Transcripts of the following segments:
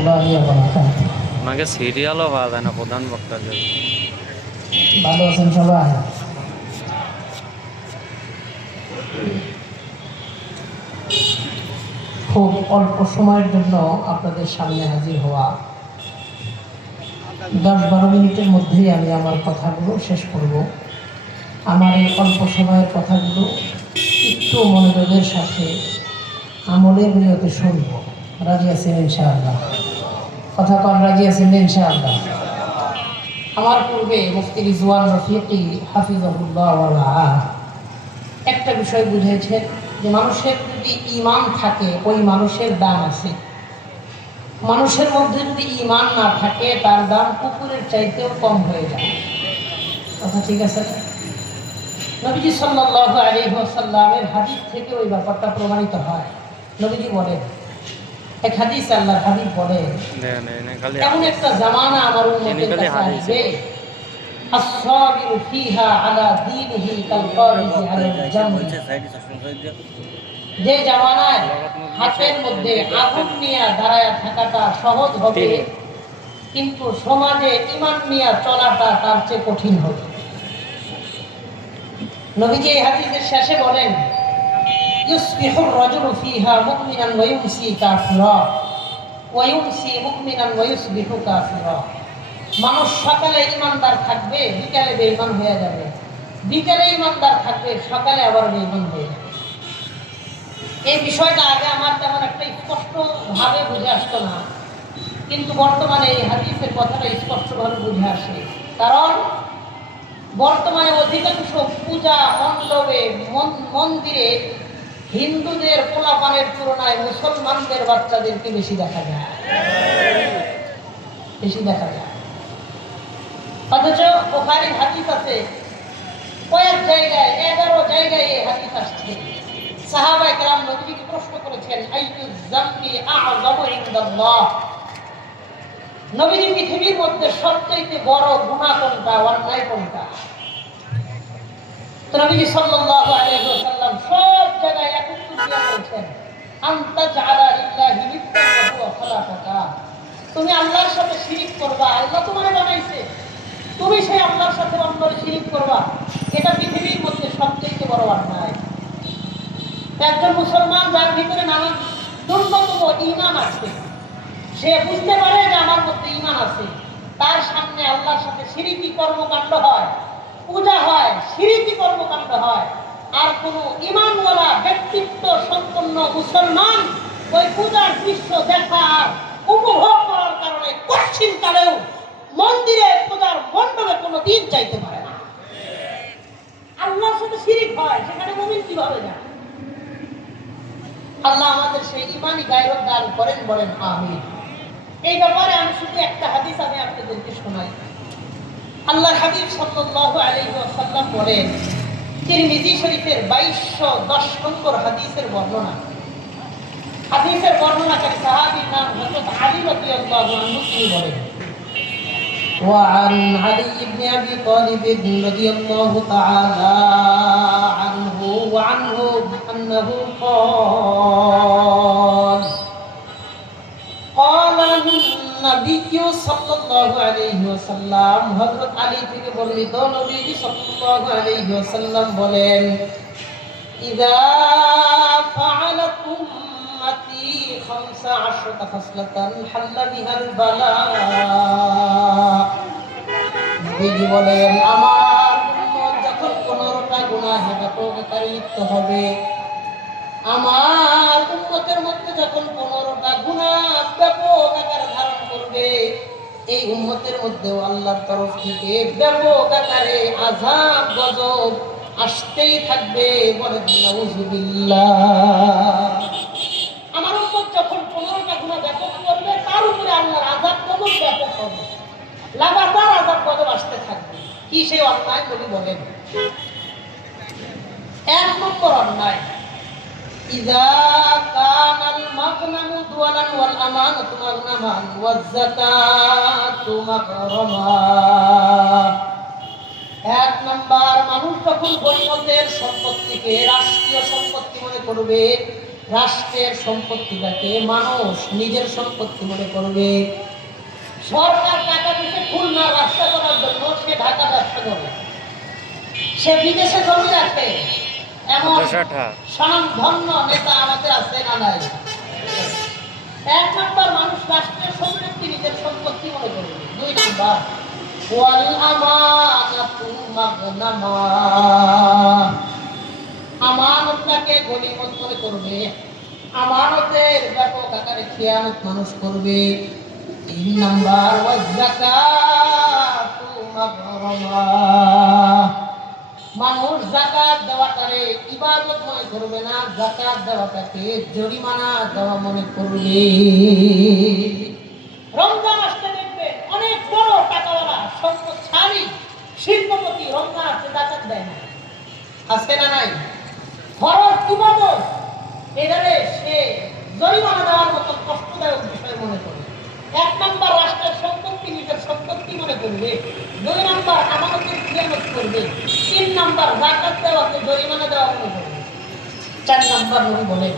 রহমতুল্লাহি ওয়া বারাকাতুহু। ওনাকে সিরিয়ালও পাওয়া যায় না প্রধান বক্তার জন্য। ভালো আছেন সবাই? খুব অল্প সময়ের জন্য আপনাদের সামনে হাজির হওয়া, 10-12 মিনিটের মধ্যেই আমি আমার কথাগুলো শেষ করব। আমার এই অল্প সময়ের কথাগুলো একটু মনোযোগের সাথে আমলের নিয়তে শুনব। রাজি আছেন ইনশাআল্লাহ? কথা কন, রাজি আছেন ইনশাআল্লাহ? আমার পূর্বে মুফতি রিজওয়ান রফিকি হাফিজাহুল্লাহ ওয়া রাআহ একটা বিষয় বুঝেছেন যে মানুষের যদি ঈমান থাকে ওই মানুষের দাম আছে। মানুষের মধ্যে যদি ঈমান না থাকে তার দাম কুকুরের চাইতেও কম হয়ে যায়। কথা ঠিক আছে না? নবীজি সাল্লাল্লাহু আলাইহি ওয়াসাল্লামের হাদিস থেকে ওই ব্যাপারটা প্রমাণিত হয়। নবীজি বলেন, এক হাদিস আল্লাহর হাবিব বলেন, এমন একটা জামানা আমার উম্মতের কাছে আসবে, আস-সাবিরু ফিহা আলা দীনিহি কাল কারিজি আলাল জামরি। যে জামানায় হাতের মধ্যে আগুন নিয়ে দাঁড়ায় থাকাটা সহজ হবে, কিন্তু সমাজে ঈমান নিয়ে চলাটা তার চেয়ে কঠিন হবে। নবীজি এই হাদিসের শেষে বলেন, ইউসবিহুর রাজুলু ফিহা মুমিনান ওয়া ইউমসি কাফিরা ওয়া ইউমসি মুমিনান ওয়া ইউসবিহু কাফিরা। মানুষ সকালে ঈমানদার থাকবে, বিকালে বেঈমান হয়ে যাবে, বিকালে ঈমানদার থাকবে, সকালে আবার বেঈমান হয়ে যাবে। এই বিষয়টা আগে আমার তেমন একটা স্পষ্ট ভাবে বুঝে আসতো না, কিন্তু বর্তমানে এই হাদিসের কথাটা স্পষ্টভাবে বুঝে আসে। কারণ বর্তমানে অধিকাংশ পূজা মণ্ডপে মন্দিরে হিন্দুদের পোলাপানের তুলনায় মুসলমানদের বাচ্চাদেরকে বেশি দেখা যায়, বেশি দেখা যায়। অথচ বুখারীর হাদিস আছে কয়েক জায়গায়, 11 জায়গায় এই হাদিস আসছে। সাহাবায়ে কেরাম নবীকে প্রশ্ন করেছেন, আইয়ুয যামবি আ'যামু ইনদাল্লাহ, নবীজি পৃথিবীর মধ্যে সবচেয়ে বড় গুনাহ কোনটা, অন্যায় কোনটা? তো নবীজি সাল্লাল্লাহু আলাইহি ওয়াসাল্লাম সব জায়গায় এক উত্তর দিয়ে বলেছেন, আনতা জাআলা লিল্লাহি নিদ্দান ওয়া হুয়া খালাকাকা। তুমি আল্লাহর সাথে শিরিক করবা, আল্লাহ তোমারে বানাইছে, তুমি সেই আল্লাহর সাথে অন্যরে শিরিক করবা, এটা পৃথিবীর মধ্যে সবচেয়ে বড় অন্যায়। একজন মুসলমান যার ভিতরে নানা ন্যূনতম ঈমান আছে, সে বুঝতে পারে যে আমার মধ্যে ঈমান আছে, তার সামনে আল্লাহর সাথে শিরকি কর্মকাণ্ড হয়, পূজা হয়, শিরকি কর্মকাণ্ড হয়, আর কোন ঈমানওয়ালা ব্যক্তিত্ব সম্পন্ন মুসলমান ওই পূজার দৃশ্য দেখা আর উপভোগ করার কারণে কঠিন কালেও মন্দিরে পূজার মণ্ডপে কোনো দিন চাইতে পারে না। আল্লাহর সাথে শিরিক হয়, সেখানে মুমিন কিভাবে যায়? আল্লাহ আমাদের সেই ঈমানি গায়রত দান করেন, বলেন আমিন। এই ব্যাপারে আমি শুধু একটা হাদিস আমি আপনাদেরকে শোনাই। আল্লাহর হাবিব সাল্লাল্লাহু আলাইহি ওয়াসাল্লাম বলেন, তিরমিজি শরীফের 2210 নম্বর হাদিসের বর্ণনা। হাদিসের বর্ণনাকারী সাহাবীর নাম হযরত আলী রাদিয়াল্লাহু আনহু। তিনি বলেন, وعن علي بن أبي طالب رضي الله تعالى عنه وعنه أنه قال قال النبي صلى الله عليه وسلم, হযরত আলী থেকে বর্ণিত, নবীজি সাল্লাল্লাহু আলাইহি ওয়াসাল্লাম বলেন, إذا فعلت أمتي 15 خصلة حل بها البلاء. নবীজি বলেন, আমার উম্মত যখন 15টা গুনাহে ব্যাপককারী লিপ্ত হবে, আমার উম্মতের মধ্যে যখন 15টা গুনাহ ব্যাপক আকার ধারণ করবে, এই উম্মতের মধ্যেও আল্লাহর তরফ থেকে ব্যাপক আকারে আযাব গজব আসতেই থাকবে। বলেন নাউযুবিল্লাহ। আমার উম্মত যখন 15টা গুনাহ ব্যাপক করবে, তার উপরে আল্লাহর আযাব গজব ব্যাপক হবে, লাগাতার আযাব গজব আসতে থাকবে। কি সেই অন্যায়? নবী বলেন, 1 নম্বর অন্যায়, إذا كان المغنم دولا والأمانة مغنما والزكاة مغرما. 1 নম্বর, মানুষ যখন গণিমতের সম্পত্তিকে রাষ্ট্রীয় সম্পত্তি মনে করবে, রাষ্ট্রের সম্পত্তিটাকে মানুষ নিজের সম্পত্তি মনে করবে। সরকার টাকা দিতে খুলনা রাস্তা করার জন্য সে ঢাকা রাস্তা করে, সে বিদেশে জমি রাখে, এমন স্বনামধন্য নেতা আমাদের আছে না নাই? এক নম্বর, মানুষ রাষ্ট্রের সম্পত্তি নিজের সম্পত্তি মনে করবে। দুই নম্বর, ওয়াল আমানাতু মাগনামা, আমানতটাকে গনিমত মনে করবে, আমানতের ব্যাপক আকারে খেয়ানত মানুষ করবে। তিন নম্বর, ওয়াজ যাকাতু মাগরামা, মানুষ যাকাত দেওয়াটারে ইবাদত মনে করবে না, যাকাত দেওয়াটাকে জরিমানা দেওয়া মনে করবে। রমজান আসতে দেখবে অনেক বড় টাকাওয়ালা সম্পদশালী শিল্পপতি রমজান আসতে যাকাত দেয় না, আছে না নাই? ফরজ ইবাদত এখানে সে জরিমানা দেওয়ার মতো কষ্টদায়ক বিষয় মনে করে। এক নম্বর, রাষ্ট্রের সম্পত্তি নিজের সম্পত্তি মনে করবে। দুই নম্বর, আমানতের খিয়ানত করবে। তিন নম্বর, যাকাত দেওয়াকে জরিমানা দেওয়া মনে করবে। চার নম্বর, নবী বলেন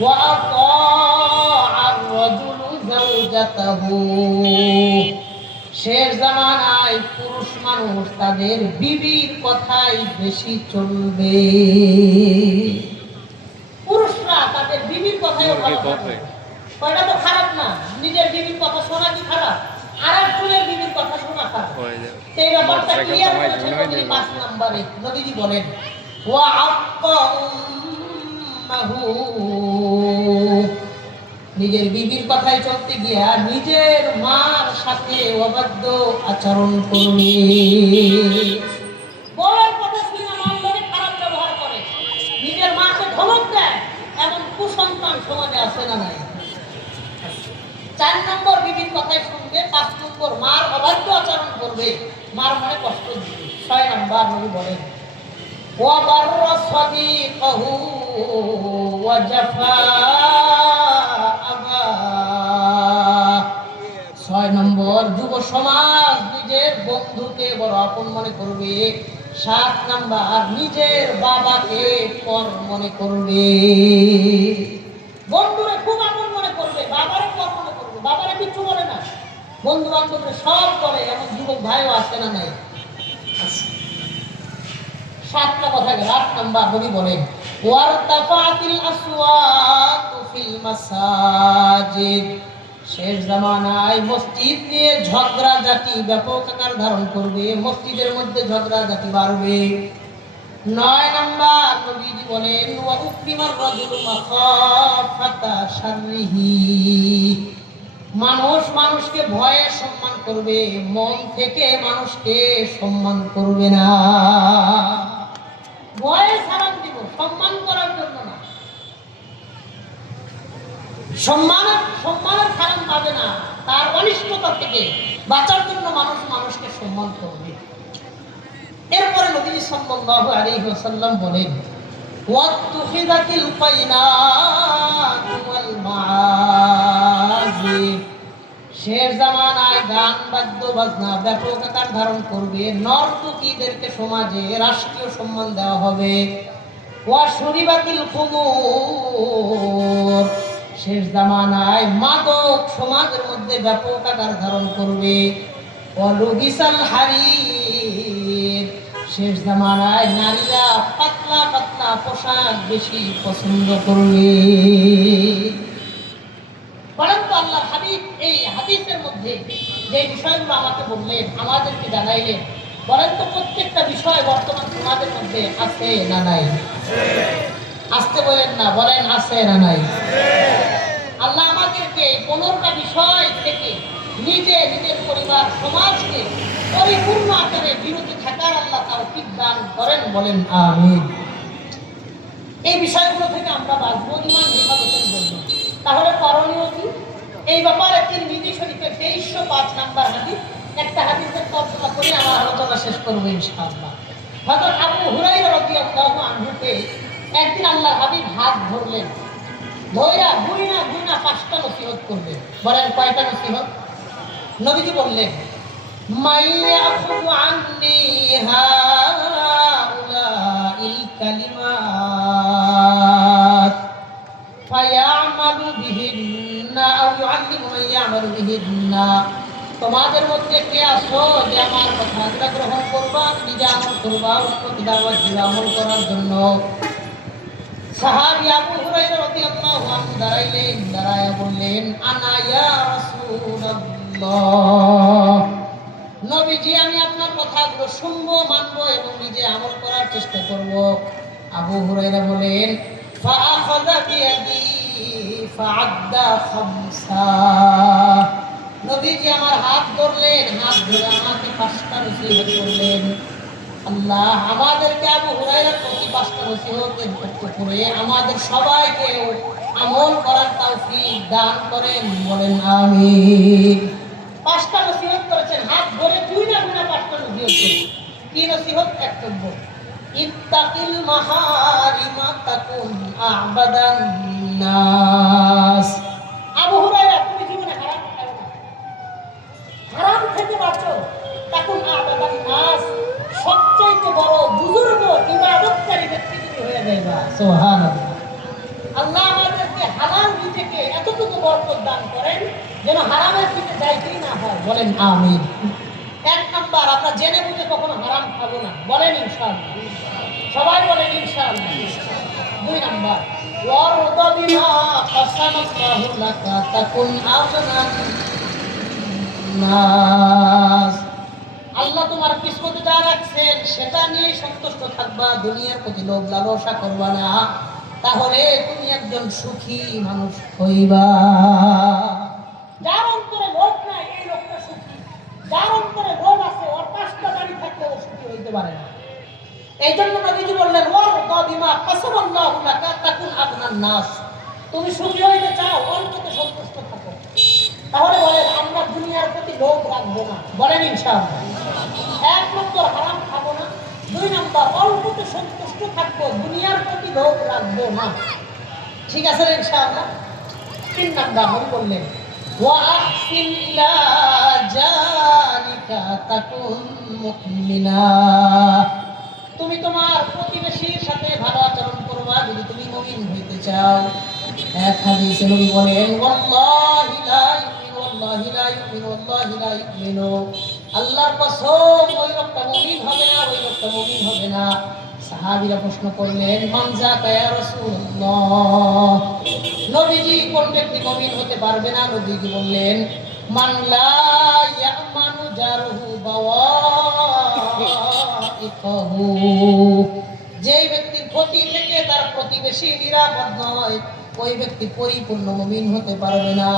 ওয়াআতাআর রাজুলু যাওজাতাহু, শেষ জামানায় পুরুষ মানুষ তাদের বিবির কথাই বেশি চলবে। পুরুষরা তাদের বিবির কথাই বলবে। ওটা তো খারাপ না, নিজের বিবির কথা শোনা কি খারাপ? আর একজনের বিবির কথা শোনা খারাপ। এই ব্যাপারটা ক্লিয়ার করেছেন নবী 5 নম্বরে। নবীজি বলেন ওয়া আক্কা উম্মাহু, নিজের বিবির কথাই চলতে গিয়া নিজের মার সাথে অবাধ্য আচরণ করবে। বউয়ের কথা শুনে মন ধরে খারাপ ব্যবহার করে, নিজের মাকে ধমক দেয়, এমন কুসন্তান সমাজে আছে না নাই? 4 নম্বর, বিবির কথাই শুনবে। 5 নম্বর, মার অবাধ্য আচরণ করবে, মার মনে কষ্ট দিবে। 6 নম্বর, নবী বলেন ওয়া বাররা সাদিকাহু ওয়া জাফা আবা। 6 নম্বর, যুব সমাজ নিজের বন্ধুকে বড় আপন মনে করবে। 7 নম্বর, নিজের বাবাকে পর মনে করবে। বন্ধুরে খুব আপন মনে করবে, বাবারে পর মনে করবে, বাবারে কিছু বলে না, বন্ধু বান্ধবরে সব করে, এমন যুবক ভাইও আছে না নাই? 7টা কথা গেল। 8 নম্বর, নবী বলেন ওয়ারতাফাতিল আসওয়াতু ফিল মাসাজিদ, শেষ জামানায় মসজিদ নিয়ে ঝগড়াঝাটি ব্যাপক আকার ধারণ করবে, মসজিদের মধ্যে ঝগড়াঝাটি বাড়বে। 9 নম্বর, নবীজি বলেন ওয়া উকরিমার রাজুলু মাখাফাতা শাররিহি, মানুষ মানুষকে ভয়ে সম্মান করবে, মন থেকে মানুষকে সম্মান করবে না। ভয়ে সালাম দিব, সম্মান করার জন্য না। সম্মানের সালাম পাবে না, তার অনিষ্টতা থেকে বাঁচার জন্য মানুষ মানুষকে সম্মান করবে। এরপরে নবী সাল্লাল্লাহু আলাইহি ওয়াসাল্লাম বলেন ওয়াত্তুখিযাতিল কায়নাতু ওয়াল মাআজিফ, শেষ জামানায় গান বাদ্য বাজনা ব্যাপক আকার ধারণ করবে, নর্তকীদেরকে সমাজে রাষ্ট্রীয় সম্মান দেওয়া হবে। ওয়া শুরিবাতিল খুমুর, শেষ জামানায় মাদক সমাজের মধ্যে ব্যাপক আকার ধারণ করবে। ওয়া লুবিসাল হারির, শেষ জামানায় নারীরা পাতলা পাতলা পোশাক বেশি পছন্দ করবে। পরন্তু আল্লাহর হাবিব এই হাদিসের মধ্যে যে বিষয়গুলো আমাকে বললেন, আমাদেরকে জানাইলেন, বলেন তো প্রত্যেকটা বিষয় বর্তমান সমাজের মধ্যে আছে না নাই? আসতে বলেন না, বলেন আছে না নাই? আল্লাহ আমাদেরকে 15টা বিষয় থেকে নিজের পরিবার সমাজকে পরিপূর্ণ আকারে বিরত থাকার আল্লাহ তৌফিক দান করেন, বলেন আমিন। এই বিষয়গুলো থেকে আমরা বাঁচবো ঈমান হেফাজতের জন্য। তাহলে করণীয় কি? এই ব্যাপারে তিরমিজি শরীফের 2305 নম্বর হাদিস, একটা হাদিসের তর্জমা করে আমার আলোচনা শেষ করবো ইনশাআল্লাহ। হযরত আবু হুরায়রা রাদিয়াল্লাহু আনহুকে একদিন আল্লাহর হাবিব হাত ধরলেন, ধইরা গুইনা 5টা নসিহত করবে। বলেন কয়টা নসিহত? নবীজি বললেন মাইয়াখুযু আন্নী হাউলাইল কালিমাত তুআল্লিমু মান ইয়া'মালু বিহিন্না। তোমাদের মধ্যে কে আছো যে আমার কথাগুলো গ্রহণ করবা, নিজে আমল করবা, অন্যকে দাওয়াত দিবা আমল করার জন্য? সাহাবী আবু হুরায়রা রাদিয়াল্লাহু আনহু দাঁড়াইলেন, দাঁড়ায়া বললেন, আনা ইয়া রাসূলুল্লাহ, নবীজি আমি আপনার কথাগুলো শুনবো, মানবো এবং নিজে আমল করার চেষ্টা করব। আবু হুরায়রা বলেন, ফাআখাযা বিয়াদি ফাআদ্দা খামসা, নবীজি আমার হাত ধরলেন, হাত ধরে আমাকে 5টা নসিহত করলেন। আল্লাহ আমাদেরকে আবু হুরায়রার প্রতি 5টা নসিহতের করে আমাদের সবাইকে আমল করার তৌফিক দান করেন, বলেন আমিন। 5টা নসিহত করেছেন, হাত ধরে 2 না 5টা নসিহত করেছেন। কি নসিহত? 1 নম্বর, ইত্তাকিল মাহারিমা তাকুন আ'বাদান নাস। আবু হুরায়রা, তুমি জীবনে হারাম খাও না, হারাম থেকে বাঁচো। তাকুন আ'বাদান নাস, সবচেয়ে বড় বুজুর্গ ইবাদতকারী ব্যক্তি তুমি হয়ে যাইবা। সুবহানাল্লাহ। আল্লাহ আমাদেরকে হালাল রিজিকে এতটুকু বরকত দান করেন যেন হারামের দিকে যাইতেই না হয়, বলেন আমিন। 1 নাম্বার, আমরা জেনে বুঝে কখনো হারাম খাবো না, বলেন ইনশাআল্লাহ, সবাই বলেন ইনশাআল্লাহ। 2 নাম্বার, ওয়ারদা বিমা কাসামাল্লাহু লাকা তাকুন আগনান নাস, আল্লাহ তোমার কিসমতে যা রাখছেন সেটা নিয়ে সন্তুষ্ট থাকবা, দুনিয়ার প্রতি লোভ লালসা করবা না, তাহলে তুমি একজন সুখী মানুষ হইবা। যার অন্তরে লোভ নাই এই লোকটা সুখী, যার অন্তরে লোভ আছে ওর 5টা বাড়ি থাকলে ও সুখী হইতে পারে না। এই জন্য নবীজি বললেন, ওয়ারদা বিমা কাসামাল্লাহু লাকা তাকুন আগনান নাস, তুমি সুখী হইতে চাও অল্পতে সন্তুষ্ট থাকো, তাহলে বলেন আমরা দুনিয়ার প্রতি লোভ রাখবো না, বলেন ইনশাআল্লাহ। 1 নম্বর, হারাম খাবো না। 2 নম্বর, অল্পতে সন্তুষ্ট থাকবো, দুনিয়ার প্রতি লোভ রাখবো না, ঠিক আছে ইনশাআল্লাহ। 3 নম্বর নবী বললেন, ওয়া আহসিন ইলা জালিকা তাকুন মুমিনা, তুমি তোমার প্রতিবেশীর সাথে ভালো আচরণ করবা যদি তুমি মুমিন হইতে চাও। এক হাদিসে নবী বলেন, ওয়াল্লাহি লা ইউমিনু, ওয়াল্লাহি লা ইউমিনু, ওয়াল্লাহি লা ইউমিনু, আল্লাহর কসম ওই লোকটা মুমিন হবে না, ওই লোকটা মুমিন হবে না। সাহাবীরা প্রশ্ন করলেন, মান যাকা ইয়া রাসূলুল্লাহ, নবীজি কোন ব্যক্তি মুমিন হতে পারবে না? নবীজি বললেন, মান লা ইয়ামানু জারহু বাওয়াইকাহু, যেই ব্যক্তির ক্ষতি থেকে তার প্রতিবেশী নিরাপদ নয় ওই ব্যক্তি পরিপূর্ণ মুমিন হতে পারবে না।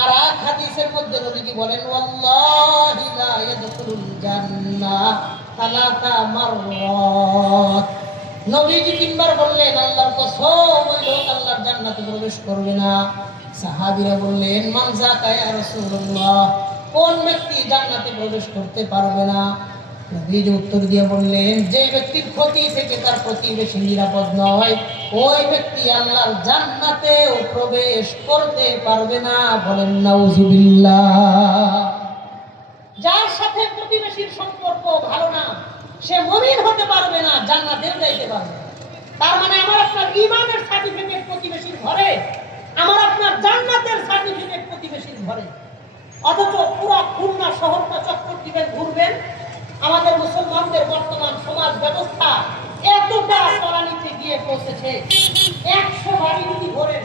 আর এক হাদিসের মধ্যে নবীজি বলেন, ওয়াল্লাহি লা ইয়াদখুলুল জান্নাহ সালাসা মাররাত, নবীজি 3 বার বললেন, আল্লাহর কসম ওই লোক আল্লাহর জান্নাতে প্রবেশ করবে না। সাহাবীরা বললেন, মান যাকা ইয়া রাসূলুল্লাহ, কোন ব্যক্তি জান্নাতে প্রবেশ করতে পারবে না? নবীজি উত্তর দিয়ে বললেন, যে ব্যক্তির ক্ষতি থেকে তার প্রতিবেশী নিরাপদ নয় ওই ব্যক্তি আল্লাহর জান্নাতেও প্রবেশ করতে পারবে না, বলেন নাউজুবিল্লাহ। যার সাথে প্রতিবেশীর সম্পর্ক ভালো না সে মুমিন হতে পারবে না, জান্নাতেও যাইতে পারবে না। তার মানে আমার আপনার ঈমানের সার্টিফিকেট প্রতিবেশীর ঘরে, আমার আপনার জান্নাতের সার্টিফিকেট প্রতিবেশীর ঘরে। অথচ পুরো খুলনা শহরটা চক্কর দিবেন, ঘুরবেন, আমাদের মুসলমানদের বর্তমান সমাজ ব্যবস্থা এতটা তলানিতে গিয়ে পৌঁছেছে, 100 বাড়ি যদি ঘোরেন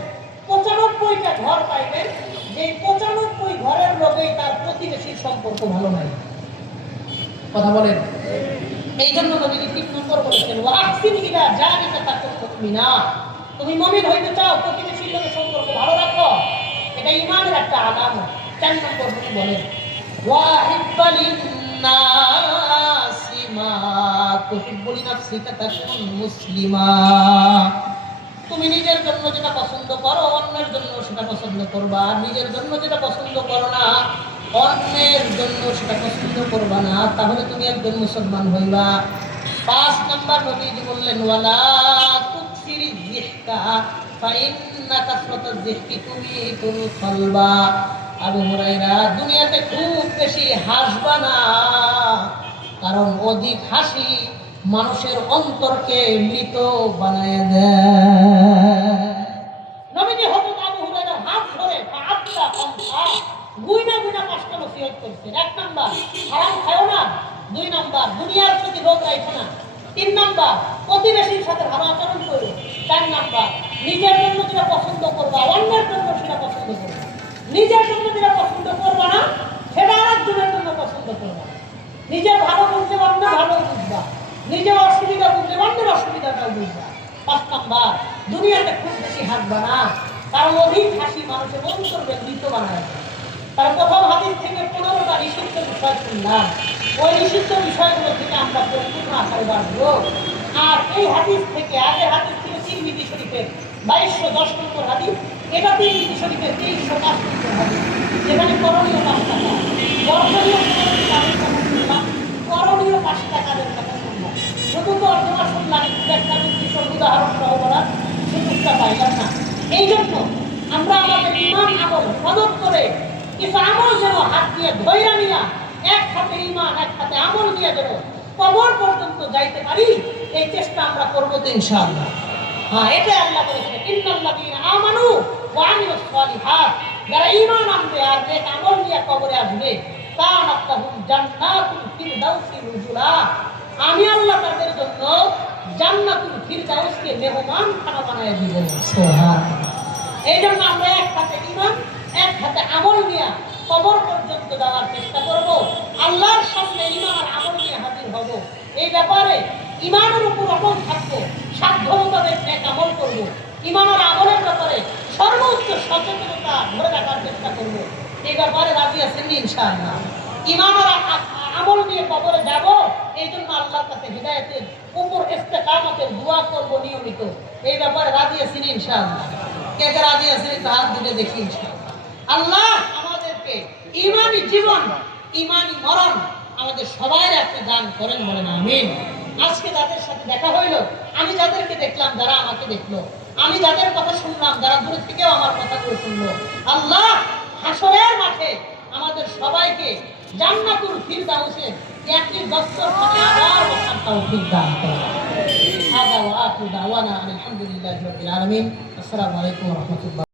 95টা ঘর পাইবেন যে 95 ঘরের লোকেই তার প্রতিবেশীর সম্পর্ক ভালো নাই। কথা বলেন। এই জন্য নবীজি 3 নম্বর বলেছেন, ওয়া আহসিন ইলা জালিকা তাকুন মুমিনা, তুমি মুমিন হইতে চাও প্রতিবেশীর সাথে সম্পর্ক ভালো রাখো, এটা ঈমানের একটা আলামত। 4 নম্বর নবী বলেন, ওয়া হিব্বালিন নাসি মা তুহিব্বু লিনাফসিকা তাকুন মুসলিমা, তুমি নিজের জন্য যেটা পছন্দ করো অন্যের জন্য সেটা পছন্দ করবা, নিজের জন্য যেটা পছন্দ করো না অন্যের জন্য সেটা পছন্দ করবা না, তাহলে তুমি একজন মুসলমান হইবা। 5 নম্বর নবীজি বললেন, ওয়ালা তুকসিরিজ যিহকা ফাইন্না কাসরাতাজ যিহকি তুমিতুল কলবা, আবু হুরায়রা দুনিয়াতে খুব বেশি হাসবা না, কারণ অধিক হাসি মানুষের অন্তরকে মৃত বানায় দেয়। নবীজি হযরত আবু হুরায়রার হাত ধরে ফাআদা গুইনা গুইনা 5টা নসিহত করছেন। 1 নাম্বার হারাম খাও না, 2 নাম্বার দুনিয়ার প্রতি লোভ রাখো না, 3 নাম্বার প্রতিবেশীর সাথে ভালো আচরণ করো, 4 নাম্বার নিজের জন্য যেটা পছন্দ করবা অন্যের জন্য সেটা পছন্দ করবা, নিজের জন্য যেটা পছন্দ করবা না সেটা আরেকজনের জন্য পছন্দ করবা, নিজের ভালো বুঝলে অন্যের ভালো বুঝবা, নিজের অসুবিধা বুঝলে অন্যের অসুবিধাটাও বুঝবা। 5 নাম্বার দুনিয়াতে খুব বেশি হাসবা না, কারণ অধিক হাসি মানুষের অন্তরকে মৃত বানায়। তার প্রথম হাদিস থেকে 15টা নিষিদ্ধ বিষয় শুনলাম, ওই নিষিদ্ধ বিষয়গুলো থেকে আমরা পরিপূর্ণ আকারে বাঁচবো। আর এই হাদিস থেকে আগের হাদিস থেকে তিরমিজি শরীফের 2210 নম্বর হাদিস, এটা তিরমিজি শরীফের 2305 নম্বর হাদিস, যেখানে করণীয় 5 টাকা, বর্জনীয় করণীয় 5 টাকাদের কথা শুনলাম। শুধু তো অর্থনা শুনলাম, একটা নির্দিষ্ট উদাহরণ সহ বলার সুযোগটা পাইলাম না। এই জন্য আমরা আমাদের ইমান আমল মদত করে কিছু আমল যেন হাত দিয়ে ধৈর্য নিয়া এক হাতে ইমান এক হাতে আমল নিয়ে যেন কবর পর্যন্ত যাইতে পারি, এই চেষ্টা আমরা করবো তো ইনশাআল্লাহ। হ্যাঁ, এটা আল্লাহ বলেছেন, ইন্নাল্লাযীনা আমানু ওয়া আমিলুস সালিহাত, যারা ঈমান আনবে আর নেক আমল নিয়ে কবরে আসবে, কানাত লাহুম জান্নাতুল ফিরদাউসি নুজুলা, আমি আল্লাহ তাদের জন্য জান্নাতুল ফিরদাউসকে মেহমান খানা বানায় দিব। সুবহানাল্লাহ। এই জন্য আমরা এক হাতে ঈমান এক হাতে আমল নিয়ে কবর পর্যন্ত যাওয়ার চেষ্টা করব, আল্লাহর সামনে ঈমান আর আমল নিয়ে হাজির হব। এই ব্যাপারে ঈমানের উপর অটল থাকবো, সাধ্য মোতাবেক নেক আমল করব, ঈমান আর আমলের ব্যাপারে সর্বোচ্চ সচেতনতা ধরে রাখার চেষ্টা করব। এই ব্যাপারে রাজি আছেন ইনশাআল্লাহ? ঈমান আর আমল নিয়ে কবরে যাব, এই জন্য আল্লাহর কাছে হিদায়াতের উপর ইস্তেকামতের দোয়া করব নিয়মিত। এই ব্যাপারে রাজি আছেন ইনশাআল্লাহ? কে কে রাজি আছেন একটু হাত দিতে দেখি ইনশাআল্লাহ। আল্লাহ আমাদেরকে ঈমানি জীবন ঈমানি মরণ আমাদের সবাই একটা দান করেন, বলেন আমিন। আজকে যাদের সাথে দেখা হইলো, আমি যাদেরকে দেখলাম যারা আমাকে দেখলো, আমি যাদের কথা শুনলাম যারা দূর থেকেও আমার কথাগুলো শুনলো, আল্লাহ হাসরের মাঠে আমাদের সবাইকে জান্নাতুল ফিরদাউসে একটি দস্তরখানে আবার বসার তৌফিক দান করেন। হাদা ওয়া আখিরু দাওয়ানা আলহামদুলিল্লাহি রাব্বিল আলামিন। আসসালামু আলাইকুম ওয়া রাহমাতুল্লাহ।